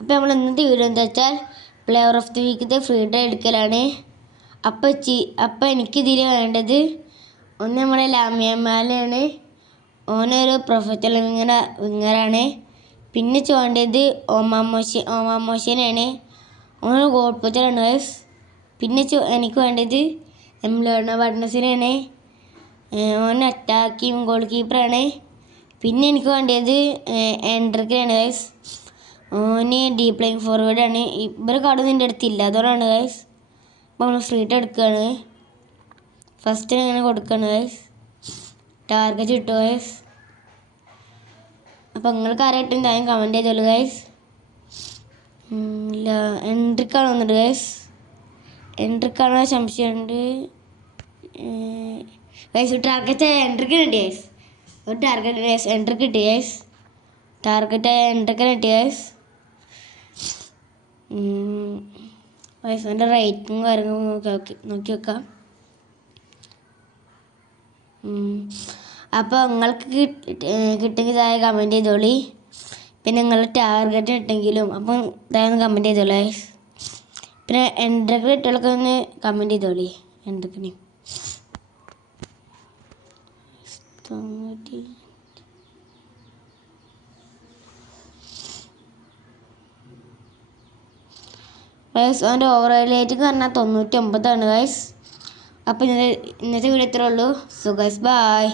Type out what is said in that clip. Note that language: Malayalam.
അപ്പോൾ നമ്മൾ ഇന്നത്തെ വീഡിയോ എന്താ വെച്ചാൽ പ്ലെയർ ഓഫ് ദി വീക്കത്തെ ഫ്രീ ഡ്രൈ എടുക്കലാണ്. അപ്പോൾ എനിക്കിതിൽ വേണ്ടത് ഒന്ന് നമ്മുടെ ലാമിയമാലാണ്. ഓനൊരു പ്രൊഫഷണൽ വിങ്ങറാണ്. പിന്നെ വേണ്ടത് ഓമാമോശനാണ്. ഓനൊരു ഗോൾ പോസ്റ്ററാണ് ഗൈസ്. പിന്നെ എനിക്ക് വേണ്ടത് എംലോണ വഡ്നസിനാണ്. ഓൻ അറ്റാക്കിങ് ഗോൾ കീപ്പറാണ്. പിന്നെ എനിക്ക് വേണ്ടത് എൻഡ്രിക്കിനാണ് ഗൈസ്. ഓന് ഡീപ് പ്ലേയിങ് ഫോർവേഡാണ്. ഇവരെ കാർഡൊന്നും എൻ്റെ അടുത്തില്ല, അതുകൊണ്ടാണ് ഗൈസ്. അപ്പോൾ നമ്മൾ ഫ്രീ ഹിറ്റ് എടുക്കുകയാണ്. ഫസ്റ്റ് ഇങ്ങനെ കൊടുക്കുകയാണ് ഗൈസ്. ടാർഗറ്റ് ഇട്ടു ഗൈസ്. അപ്പോൾ നിങ്ങൾക്ക് ആരായിട്ടും എന്തായാലും കമൻറ്റ് ചെയ്തോളൂ ഗൈസ്. ഇല്ല, എൻട്രിക്കാണ് വന്നിട്ട് ഗൈസ്. എൻട്രിക്കാണോ സംശയമുണ്ട് ഗൈസ്. ടാർഗറ്റ് എൻട്രിക്ക് കിട്ടി ഗൈസ്. ഒരു ടാർഗറ്റ് ഗൈസ് എൻട്രിക്ക് കിട്ടി ഗൈസ്. ടാർഗറ്റ് എൻട്രിക്കിന് കിട്ടി ഗൈസ്. ഗൈസ് എൻ്റെ റേറ്റിംഗ് കാര്യങ്ങളും നോക്കി വെക്കാം. അപ്പോൾ നിങ്ങൾക്ക് കിട്ടുമെങ്കിൽ ഇതായ കമൻറ്റ് ചെയ്തോളി. പിന്നെ നിങ്ങൾ ടാർഗറ്റ് ഇട്ടെങ്കിലും അപ്പം ഇതായൊന്ന് കമൻറ്റ് ചെയ്തോളൂ ഗൈസ്. പിന്നെ എൻട്രിക്ക് കിട്ടുകളൊക്കെ ഒന്ന് കമൻറ്റ് ചെയ്തോളി. എൻട്രിക്കിന് ഗൈസ് അവൻ്റെ ഓവർ റേറ്റിംഗ് പറഞ്ഞാൽ 99 ഗൈസ്. അപ്പോൾ ഇന്നത്തെ വീഡിയോ ഇത്രേ ഉള്ളൂ. So guys bye.